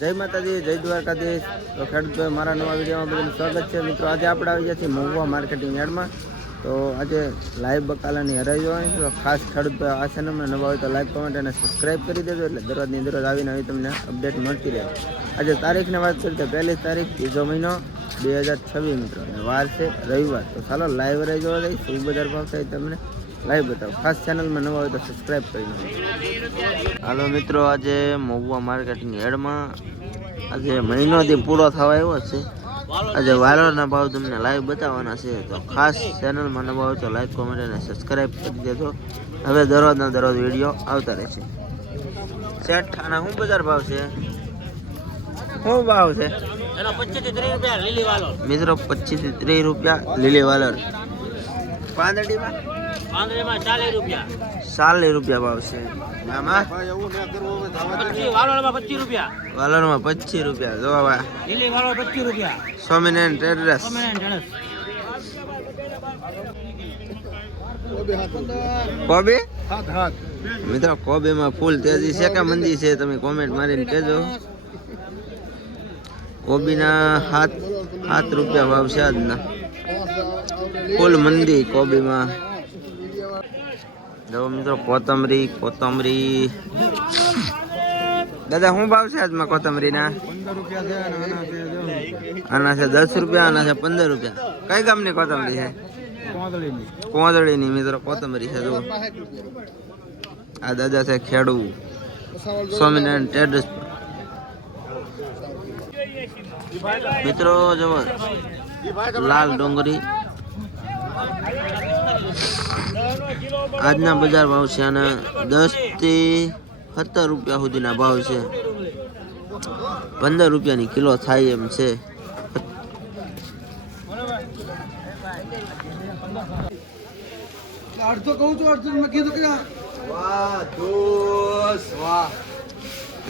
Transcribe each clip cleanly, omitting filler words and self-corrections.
જય માતાજી, જય દ્વારકાધીશ। તો ખેડૂતો મારા નવા વિડીયોમાં બધાનું સ્વાગત છે મિત્રો। આજે આપણે આવી ગયા છીએ મહુવા માર્કેટિંગ યાર્ડમાં। તો આજે લાઈવ બકાલાની હરાઈ જોવાની છે। તો ખાસ ખેડૂતો આ ચેનલમાં નવા હોય તો લાઈક, કોમેન્ટ અને સબસ્ક્રાઈબ કરી દેજો, એટલે દરરોજની દરરોજ આવીને આવી તમને અપડેટ મળતી રહે। આજે તારીખની વાત કરીએ તો 1 તારીખ 3 મહિનો 2026 મિત્રો, વાર છે રવિવાર। તો ચાલો લાઈવ હરાઈ જોવા જઈએ। શું બજાર ભાવ થાય તમને લાઈવ બતાવો। ખાસ ચેનલમાં નવા હોય તો સબસ્ક્રાઈબ કરી નાખો। હાલો મિત્રો, આજે મહુવા માર્કેટિંગ યાર્ડમાં આજે મહિનોથી પૂરો થવા આવ્યો છે। આજે વાલોરના ભાવ તમને લાઈવ બતાવવાના છે। તો ખાસ ચેનલમાં નવા હોય તો લાઈક, કોમેન્ટ અને સબસ્ક્રાઈબ કરી દેજો। હવે દરરોજના દરરોજ વિડીયો આવતા રહેશે। શેઠ આના શું બજાર ભાવ છે? શું ભાવ છે એનો 25 થી 30 રૂપિયા લીલી વાલોર મિત્રો? 25 થી 30 રૂપિયા લીલી વાલોર। પાંદડીમાં 40 રૂપિયા 40 રૂપિયા ભાવ છે। આમાં વાલોરમાં 25 રૂપિયા, વાલોરમાં 25 રૂપિયા। જો લીલી વાલોર 25 રૂપિયા। સ્વામિનારાયણ ટ્રેડર્સ કોબી મિત્રો, કોબીમાં ફૂલ તેજી છે કે મંદી છે? તમે કોમેન્ટ મારીને કહેજો। કોબીના 7 રૂપિયા ભાવ છે આજના। ફૂલ મંદી કોબીમાં। જો મિત્રો કોથમરી દાદા શું ભાવ છે આજમાં કોથમરીના? 15 રૂપિયા છે। આના છે 10 રૂપિયા, આના છે 15 રૂપિયા। કઈ ગામની કોથમરી છે? કોંદળીની મિત્રો કોથમરી છે। જુઓ આ દાદા છે ખેડૂ સ્વામિનારાયણ ટ્રેડર્સ મિત્રો। જુઓ લાલ ડુંગળી આજના બજાર ભાવ છે આના 10 થી 17 રૂપિયા સુધીના ભાવ છે। 15 રૂપિયાની કિલો થાય એમ છે।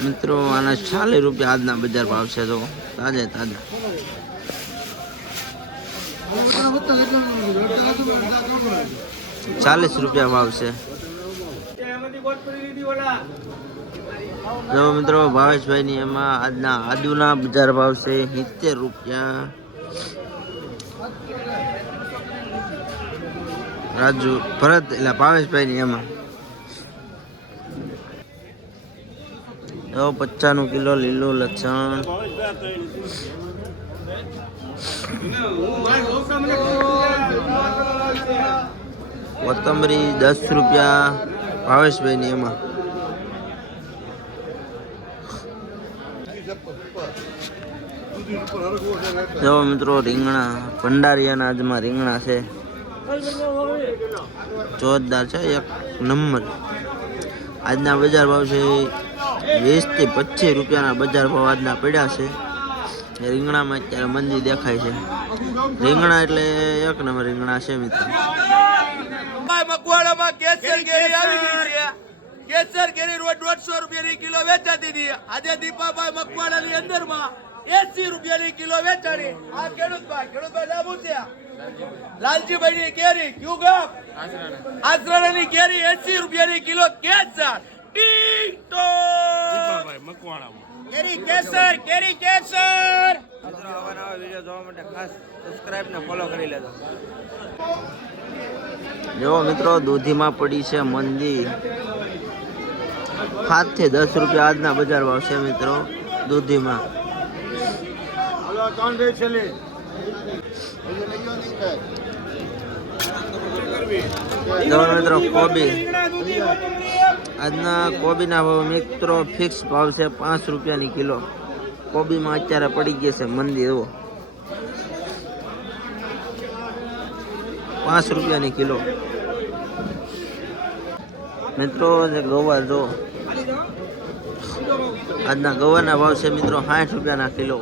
મિત્રો આના 40 રૂપિયા આજના બજાર ભાવ છે। તો તાજા 40 રૂપિયા ભાવ છે। જો મિત્રો ભાવેશભાઈ ની એમાં આજના આદુના બજાર ભાવ છે 70 રૂપિયા। રાજુ ભરત એટલે ભાવેશભાઈ ની એમાં 95 કિલો લીલું લસણ। કોથમરી 10 રૂપિયા ભાવેશભાઈ ની એમાં। જો મિત્રો રીંગણા ભંડારીયાના આજમાં રીંગણા છે જોરદાર છે, એક નંબર। આજના બજાર ભાવ છે 20 થી 25 રૂપિયાના બજાર ભાવ આજના પડ્યા છે। રીંગણામાં અત્યારે મંદી દેખાય છે। રીંગણા એટલે એક નંબર રીંગણા છે મિત્રો। મકવાડામાં કેસર કેરી આવી ગઈ છે। કેસર કેરી રોજ 150 રૂપિયાની કિલો વેચાતી હતી। આજે દીપાભાઈ મકવાડાની અંદરમાં 80 રૂપિયાની કિલો વેચાણી। આ ખેડૂતભાઈ લાભુ છે। લાલજીભાઈ ની કેરી ક્યુ ગામ આસરાની કેરી 80 રૂપિયાની કિલો કેસર ટીટો કેરી કેસર મિત્રો નવા વિડિયો જોવા માટે ખાસ સબસ્ક્રાઇબ ને ફોલો કરી લેજો। જો મિત્રો દૂધીમાં પડી છે મંદી 7 થી 10 રૂપિયા આજના બજાર ભાવ છે મિત્રો દૂધીમાં। મિત્રો કોબી આજના કોબીના ભાવ મિત્રો ફિક્સ ભાવ છે 5 રૂપિયાની કિલો। કોબીમાં અત્યારે પડી ગઈ છે મંદી। એવો 5 રૂપિયાની કિલો મિત્રો। જે ગવાર જો આજના ગવારના ભાવ છે મિત્રો 60 રૂપિયાના કિલો।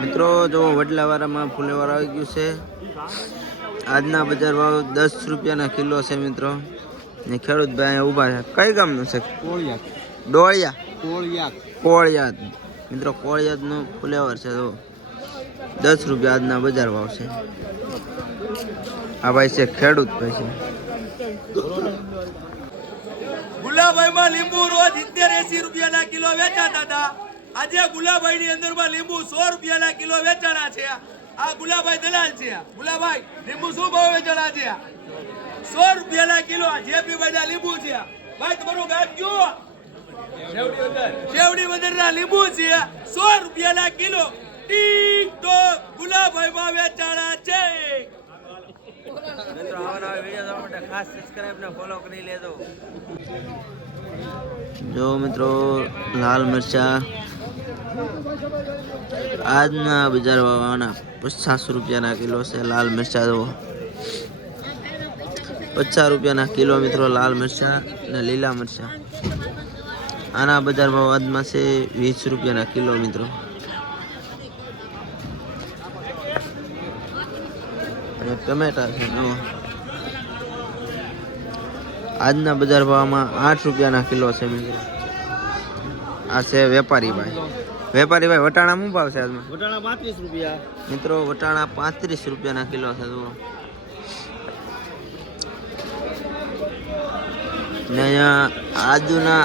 મિત્રો જો વડલાવાળામાં ફુલેવાર આવી ગયું છે। આજના બજાર ભાવ 10 રૂપિયાના કિલો છે મિત્રો। ને ખેડૂત ભાઈ ઊભા છે। કઈ ગામનું છે? કોળિયાદ મિત્રો। કોળિયાદનું ફુલેવાર છે જો 10 રૂપિયા આજના બજાર ભાવ છે। આ ભાઈ છે ખેડૂત ભાઈ છે। ગુલાબાઈ માં લીંબુ રોજ 70-80 રૂપિયાના કિલો વેચાતા હતા. આજે ગુલાબાઈ ની અંદર માં લીંબુ 100 રૂપિયાના કિલો વેચાણા છે. આ ગુલાબાઈ દલાલ છે. ગુલાબાઈ લીંબુ શું ભાવ વેચાણા છે? 100 રૂપિયાના કિલો. જેપીભાઈ ના લીંબુ છે. ભાઈ તમારું ગામ કયો? શેવડી વદરના લીંબુ છે 100 રૂપિયાના કિલો. ટીકટોક ગુલાબાઈ માં વેચાણા છે. મિત્રો આવા નવા વિડીયો જોવા માટે ખાસ સબસ્ક્રાઇબ ને ફોલો કરી લેજો. જો મિત્રો લાલ મરચા આજના બજાર ભાવના 50 રૂપિયાના કિલો છે. લાલ મરચા જો 50 રૂપિયાના કિલો મિત્રો લાલ મરચા ને લીલા મરચા. આના બજાર ભાવ આજમાં છે 20 રૂપિયાના કિલો મિત્રો. ટમેટા છે આજના બજાર ભાવમાં 8 રૂપિયાના કિલો છે મિત્રો. આ છે વેપારી ભાઈ વટાણા શું ભાવ છે આજમાં? વટાણા 35 રૂપિયા મિત્રો વટાણા 35 રૂપિયાના કિલો છે જુઓ. ને અહીંયા આદુના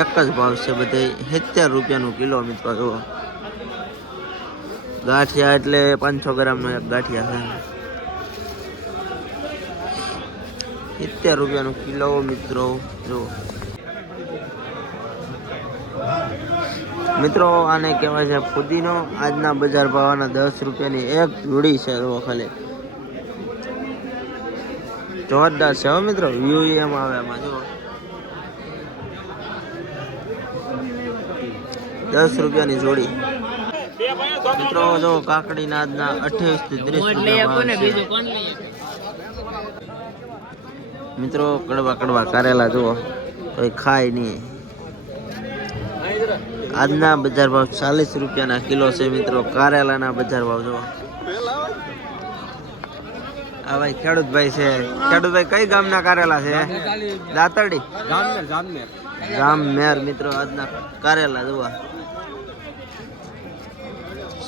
એક જ ભાવ છે બધે 70 રૂપિયાનું કિલો મિત્રો જુઓ. ગાંઠિયા એટલે 500 ગ્રામનો એક ગાંઠિયા છે 70 રૂપિયાનો કિલો મિત્રો જો. મિત્રો આને કહેવાય છે ફુદીનો. આજના બજાર ભાવના 10 રૂપિયાની એક જોડી છે જો ખાલી. જોરદાર છે હો મિત્રો. વ્યૂ એમ આવે એમાં જો 10 રૂપિયાની જોડી મિત્રો. જો કાકડીના આજના 28 થી 30 રૂપિયા મિત્રો. કડવા કારેલા જુઓ કોઈ ખાય નહીં. આજના બજાર ભાવ 40 રૂપિયાના કિલો છે મિત્રો. કારેલાના બજાર ભાવ જુઓ. આ ભાઈ ખેડૂતભાઈ છે. ખેડૂતભાઈ કઈ ગામના કારેલા છે? દાતરડી જામમેર મિત્રો. આજના કારેલા જુઓ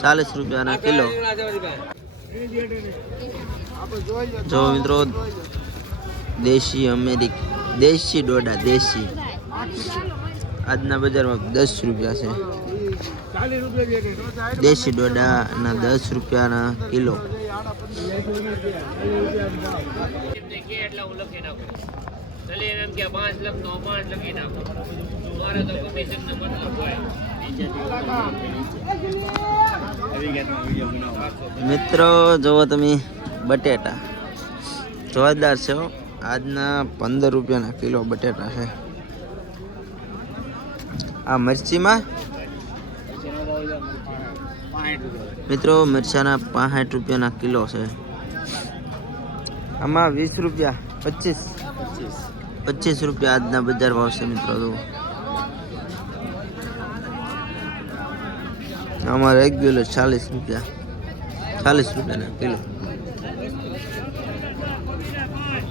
40 રૂપિયાના કિલો. જો મિત્રો દેશી ડોડા આજના બજારમાં 10 રૂપિયા છે. દેશી ડોડાના 10 રૂપિયાના કિલો. મિત્રો જુઓ તમે બટેટા જોરદાર છે. આજના 15 રૂપિયાના કિલો બટેટા છે. આ મરચીમાં મિત્રો મરચાના 65 રૂપિયાના કિલો છે. આમાં 20 રૂપિયા 25 રૂપિયા આજના બજાર ભાવ છે મિત્રો. આમાં રેગ્યુલર 40 રૂપિયાના કિલો.